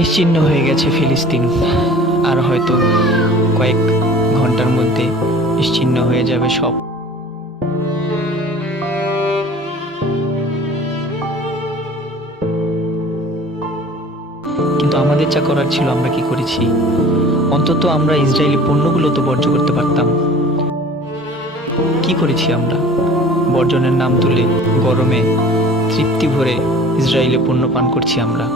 নিশ্চিহ্ন হয়ে গেছে ফিলিস্তিন। আর হয়তো কয়েক ঘণ্টার মধ্যে নিশ্চিহ্ন হয়ে যাবে সব। কিন্তু আমাদের যা করার ছিল, আমরা কি করেছি? অন্তত আমরা ইসরায়েলি পণ্যগুলো তো বর্জ্য করতে পারতাম। কি করেছি আমরা? বর্জনের নাম তুলে গরমে তৃপ্তি ভরে ইসরায়েলে পণ্য পান করছি আমরা।